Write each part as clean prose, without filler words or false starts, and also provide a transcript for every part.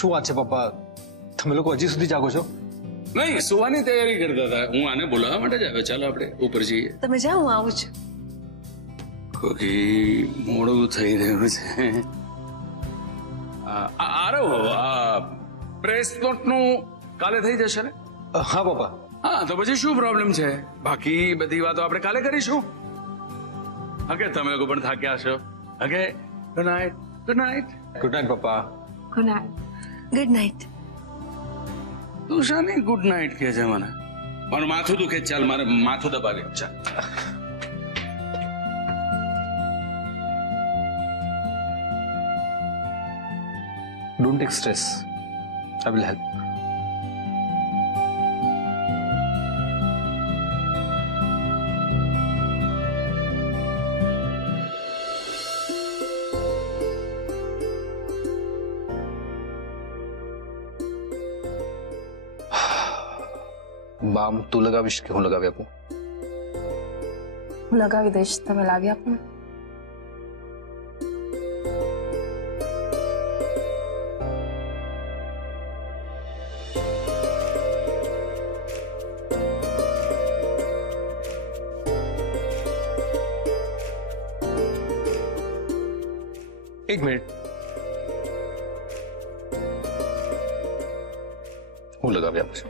શું વાત છે પપ્પા, તમે લોકો હજી સુધી જાગો છો? નહીં, સુવાની તૈયારી કરતા હતા. હું આને બોલાવવા માટે જ આવ્યો. ચાલો આપણે ઉપર જઈએ. તમે જાઓ, હું આવું છું. કોકી મોડું થઈ રહ્યું છે. આરો આ પ્રેસ નોટ નું કાલે થઈ જશે ને? હા પપ્પા. હા, તો પછી શું પ્રોબ્લેમ છે? બાકી બધી વાતો આપણે કાલે કરીશું. ઓકે, તમે લોકો પણ થાક્યા છો. Okay, good night. Good night. Good night પપ્પા. Good night. Good night. તું શાને ગુડ નાઇટ કહે છે મને? મારું માથું દુખે. ચાલ, મારે માથું દબાવી. ચાલ. Don't take stress. I will help. બામ તું લગાવીશ કે હું લગાવી આપું? હું લગાવી દઈશ, તમે લાવી આપો ને. એક મિનિટ, હું લગાવી આપું છું.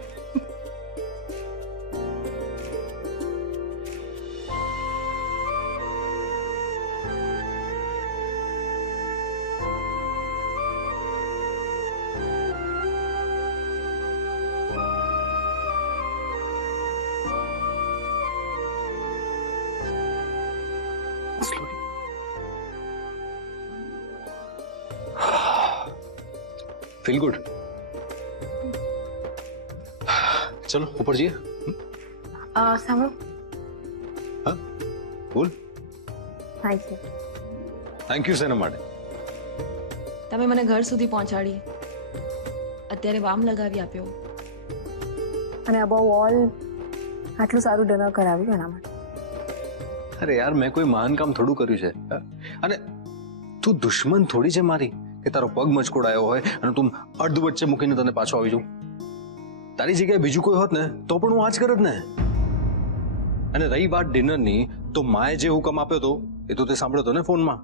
Feel good. चलो ऊपर जाइए. સાંભળો. हाँ बोल. Thank you. थैंक यू सेना માટે. તમે મને ઘર સુધી પહોંચાડી, અત્યારે વામ લગાવી આપ્યો, અને અબવ ઓલ આટલું સારું ડિનર કરાવ્યું એના માટે. અરે યાર, મેં કોઈ મહાન કામ થોડું કર્યું છે. અને તું દુશ્મન થોડી છે મારી કે તારો પગ મચકોડાયો હોય અને તું અર્ધ વચ્ચે મૂકીને તને પાછો આવી જાઉં. તારી જગ્યાએ બીજું કોઈ હોત ને તો પણ હું આ જ કરત ને. અને રહી વાત ડિનરની, તો માએ જે હુકમ આપ્યો હતો એ તો તે સાંભળ્યો હતો ને ફોનમાં.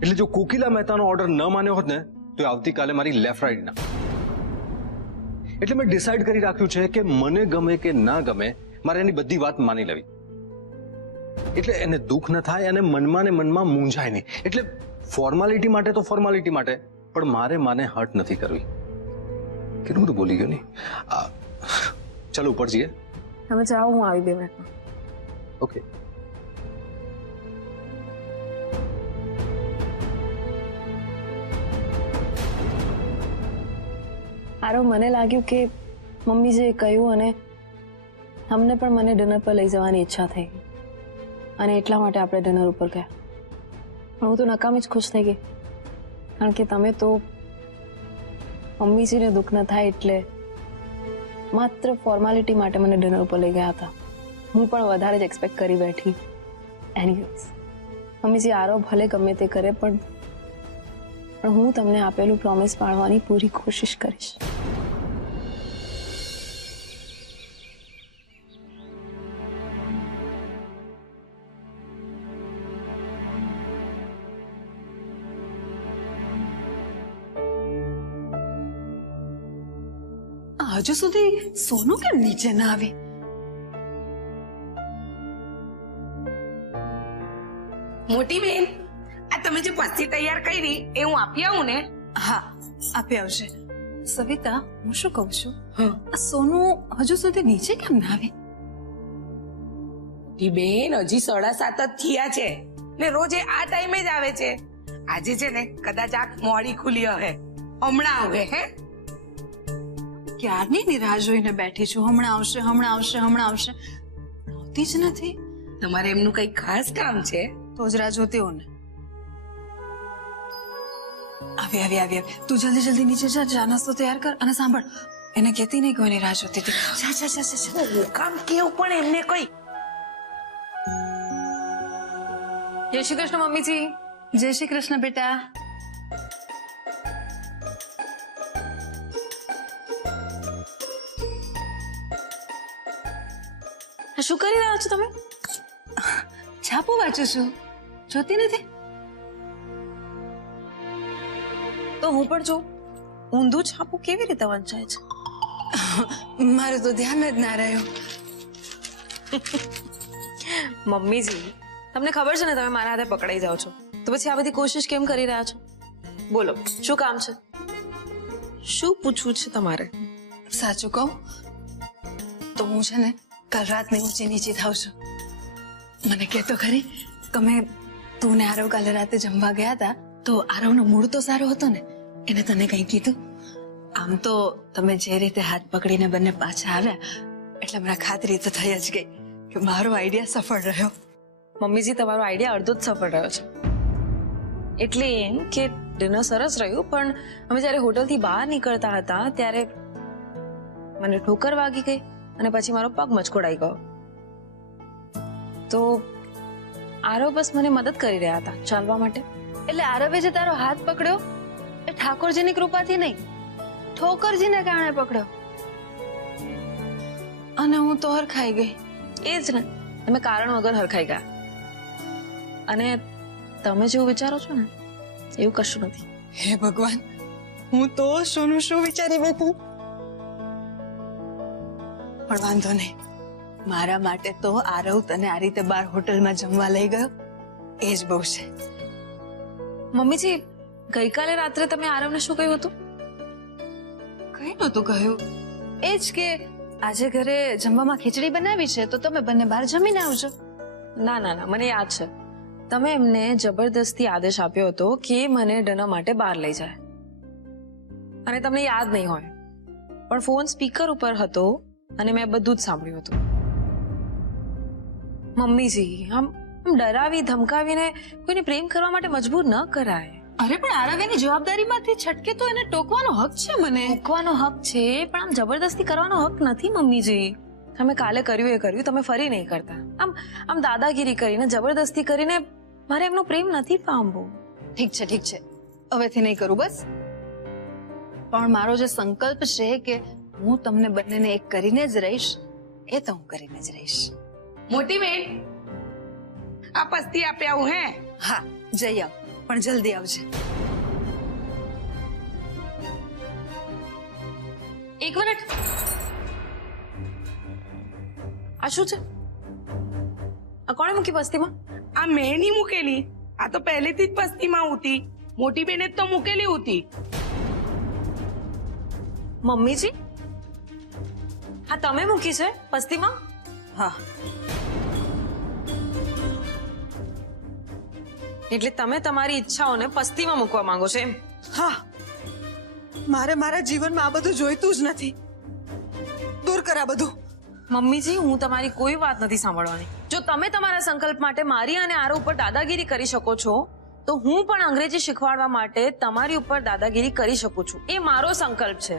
એટલે જો કોકિલા મહેતાનો ઓર્ડર ન માન્યો હોત ને તો એ આવતીકાલે મારી લેફ્ટ રાઈટ ના. એટલે મેં ડિસાઈડ કરી રાખ્યું છે કે મને ગમે કે ના ગમે, મારે એની બધી વાત માની લેવી. એટલે એને દુઃખ ન થાય અને મનમાં ને મનમાં મૂંઝાય નહીં. એટલે ફોર્માલિટી માટે તો ફોર્માલિટી માટે, પણ મારે માને હર્ટ નથી કરવી. કેટલું બધું બોલી ગયો નહીં. ચાલો ઉપર જઈએ. તમે જાઓ, હું આવી 2 મિનિટમાં. ઓકે. આરો, મને લાગ્યું કે મમ્મી જે કહ્યું અને અમને પણ મને ડિનર પર લઈ જવાની ઈચ્છા થઈ ગઈ, અને એટલા માટે આપણે ડિનર ઉપર ગયા. પણ હું તો નકામી જ ખુશ થઈ ગઈ, કારણ કે તમે તો મમ્મીજીને દુઃખ ન થાય એટલે માત્ર ફોર્માલિટી માટે મને ડિનર ઉપર લઈ ગયા હતા. હું પણ વધારે જ એક્સપેક્ટ કરી બેઠી. એનીવેઝ, મમ્મીજી આરો ભલે ગમે તે કરે, પણ હું તમને આપેલું પ્રોમિસ પાળવાની પૂરી કોશિશ કરીશ. હજુ સુધી સોનું કેમ નીચે ના આવી? મોટી બેન, આ તમે જે પસ્તી તૈયાર કરી એ હું આપી આવું ને? હા, આપી આવશે. સવિતા, હું શું કહું છું, આ સોનું હજુ સુધી નીચે કેમ ના આવી? મોટી બેન, હજી 7:30 જ થયા છે ને રોજ એ આ ટાઈમે જ આવે છે. આજે છે ને કદાચ આંખ મોડી ખુલી હશે, હમણાં આવે. હે, ક્યારની ની રાહ જોઈને બેઠી છું. હમણાં આવશે, હમણાં આવશે, હમણાં આવશે, આવતી જ નથી. તમારે એમનું કઈ ખાસ કામ છે? તો જ રાહ જોતી હો ને. આવી આવી આવી આવી, તું જલ્દી જલ્દી નીચે જા, ચા નાસ્તો તૈયાર કર. અને સાંભળ, એને કહેતી નહીં કોઈની રાહ જોતી હતી. જા જા જા જા. હું કામ કેવું પણ એમને કઈ. જય શ્રી કૃષ્ણ મમ્મીજી. જય શ્રી કૃષ્ણ બેટા. શું કરી રહ્યા છો તમે? છાપું વાંચું છું, જોતી નથી? તો હું પણ જોઉં. ઊંધું છાપું કેવી રીતે વંચાય છે? મારું તો ધ્યાન જ ના રહ્યું. મમ્મીજી, તમને ખબર છે ને તમે મારા હાથે પકડાઈ જાઓ છો, તો પછી આ બધી કોશિશ કેમ કરી રહ્યા છો? બોલો, શું કામ છે? શું પૂછવું છે તમારે? સાચું કહું તો હું છે ને કાલ રાતની ઊંચી નીચી થાવ છું. મને કહેતો ખરી કે તું ને આરવ કાલે રાતે જમવા ગયા હતા તો આરવનો મૂડ તો સારો હતો ને, એને તને કંઈ કીધું? આમ તો તમે જે રીતે હાથ પકડીને બંને પાછા આવ્યા એટલે મને ખાતરી તો થઈ જ ગઈ કે મારો આઈડિયા સફળ રહ્યો. મમ્મીજી, તમારો આઈડિયા અડધો જ સફળ રહ્યો છે. એટલે એમ કે ડિનર સરસ રહ્યું, પણ અમે જ્યારે હોટલથી બહાર નીકળતા હતા ત્યારે મને ઠોકર વાગી ગઈ અને પછી મારો પગ મચકોડાઈ ગયો. તો આરવ બસ મને મદદ કરી રહ્યા હતા ચાલવા માટે. એટલે આરવે જે તારો હાથ પકડ્યો એ ઠાકોરજીની કૃપાથી નહીં, ઠોકરજીને કારણે પકડ્યો. અને હું તો હરખાઈ ગઈ. એ જ ને, તમે કારણ વગર હરખાઈ ગયા. અને તમે જેવું વિચારો છો ને એવું કશું નથી. હે ભગવાન, હું તો શું વિચારી બેઠું. પણ વાંધો નહીં, મારા માટે તો આરવ તને આ રીતે બાર હોટલમાં જમવા લઈ ગયો એ જ બહુ છે. મમ્મીજી, ગઈકાલે રાત્રે તમે આરવને શું કહ્યું હતું? કઈ નહોતું કહ્યું, એ જ કે આજે ઘરે જમવામાં ખીચડી બનાવી છે તો તમે બંને બહાર જમીને આવજો. ના ના ના, મને યાદ છે. તમે એમને જબરદસ્તી આદેશ આપ્યો હતો કે મને ડિનર માટે બહાર લઈ જાય, અને તમને યાદ નહીં હોય પણ ફોન સ્પીકર ઉપર હતો અને મેં બધું જ સાંભળ્યું હતું. મમ્મીજી, આમ ડરાવી ધમકાવીને કોઈને પ્રેમ કરવા માટે મજબૂર ન કરાય. અરે પણ આરવ એની જવાબદારીમાંથી છટકે તો એને ટોકવાનો હક છે. મને મૂકવાનો હક છે, પણ આમ જબરદસ્તી કરવાનો હક નથી. મમ્મીજી, તમે કાલે કર્યું એ કર્યું, તમે ફરી નહીં કરતા. આમ દાદાગીરી કરીને જબરદસ્તી કરીને મારે એમનો પ્રેમ નથી પામવો. ઠીક છે, હવેથી નહીં કરું બસ. પણ મારો જે સંકલ્પ છે કે હું તમને બંનેને એક કરીને જ રહીશ, એ તો હું કરીને જ રહીશ. મોટી બેન, આ પસ્તી આપ્યા હું. હે, હા, જઈ આવ, પણ જલ્દી આવજે. એક મિનિટ, આ શું છે? આ કોણે મૂકી પસ્તીમાં? આ મેં નહીં મૂકેલી, આ તો પહેલેથી જ પસ્તીમાં હતી. મોટી બેને જ તો મૂકેલી હતી. મમ્મીજી, આ તમે મૂકી છે પસ્તીમાં? હા, એટલે તમે તમારી ઈચ્છાઓને પસ્તીમાં મૂકવા માંગો છો એમ? હા, મારે મારા જીવનમાં આ બધું જોઈતું જ નથી. દૂર કર આ બધું. મમ્મીજી, હું તમારી કોઈ વાત નથી સાંભળવાની. જો તમે તમારા સંકલ્પ માટે મારી અને આરો ઉપર દાદાગીરી કરી શકો છો તો હું પણ અંગ્રેજી શીખવાડવા માટે તમારી ઉપર દાદાગીરી કરી શકું છું. એ મારો સંકલ્પ છે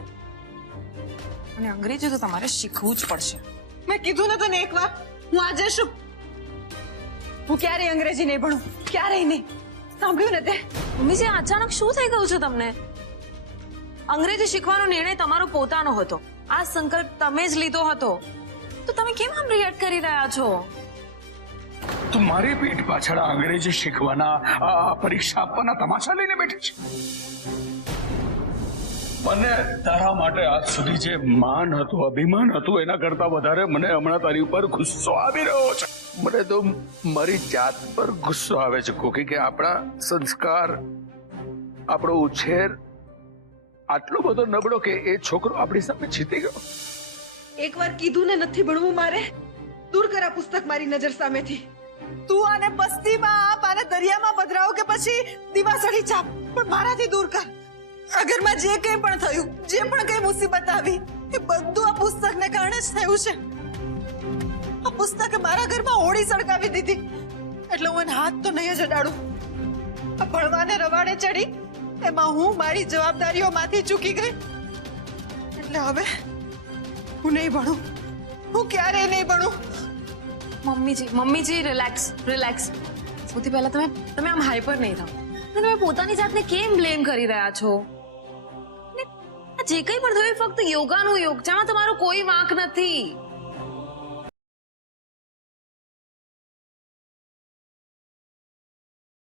અને અંગ્રેજી તો તમારે શીખવું જ પડશે. મેં કીધું ને તને એક વાર, હું આજે શું, હું ક્યારેય અંગ્રેજી નહીં ભણું, ક્યારેય નહીં. સાંભળ્યું ને તે? મમ્મીજી, અચાનક શું થઈ ગયું છે તમને? અંગ્રેજી શીખવાનો નિર્ણય તમારો પોતાનો હતો, આ સંકલ્પ તમે જ લીધો હતો, તો તમે કેમ આમ રિએક્ટ કરી રહ્યા છો? તું મારી પીઠ પાછળ અંગ્રેજી શીખવાના પરીક્ષા આપવાના તમાશા લઈને બેઠી છે. મને તારા માટે આજ સુધી જે માન હતું, અભિમાન હતું, એના કરતા વધારે મને હમણાં તારી ઉપર ગુસ્સો આવી રહ્યો છે. મને તો મારી જાત પર ગુસ્સો આવે છે કોકી, કે આપણા સંસ્કાર, આપણો ઉછેર આટલો બધો નબળો કે એ છોકરો આપણી સામે જીતી ગયો. એકવાર કીધું ને નથી ભણવું મારે. દૂર કર આ પુસ્તક મારી નજર સામેથી. તું આને પસ્તીમાં આપ, આને દરિયામાં પધરાવ કે પછી દિવાસળી ચાપ, પણ મારાથી દૂર કર. આ ઘરમાં જે કંઈ પણ થયું, જે પણ કંઈ મુસીબત આવી, એ બધું આ પુસ્તકને કારણે જ થયું છે. આ પુસ્તકે મારા ઘરમાં હોળી સળગાવી દીધી, એટલે હું એને હાથ તો નહીં જ અડાડું. આ ભણવાને રવાડે ચડી એમાં હું મારી જવાબદારીઓમાંથી ચૂકી ગઈ, એટલે હવે હું નહીં ભણું, હું ક્યારેય નહીં ભણું. મમ્મીજી, રિલેક્સ. સૌથી પહેલા તમે આમ હાઈપર નહીં થાઓ. તમે પોતાની જાતને કેમ બ્લેમ કરી રહ્યા છો? જે કંઈ પણ થયું એ ફક્ત યોગાનું યોગ છે, આમાં તમારો કોઈ વાંક નથી.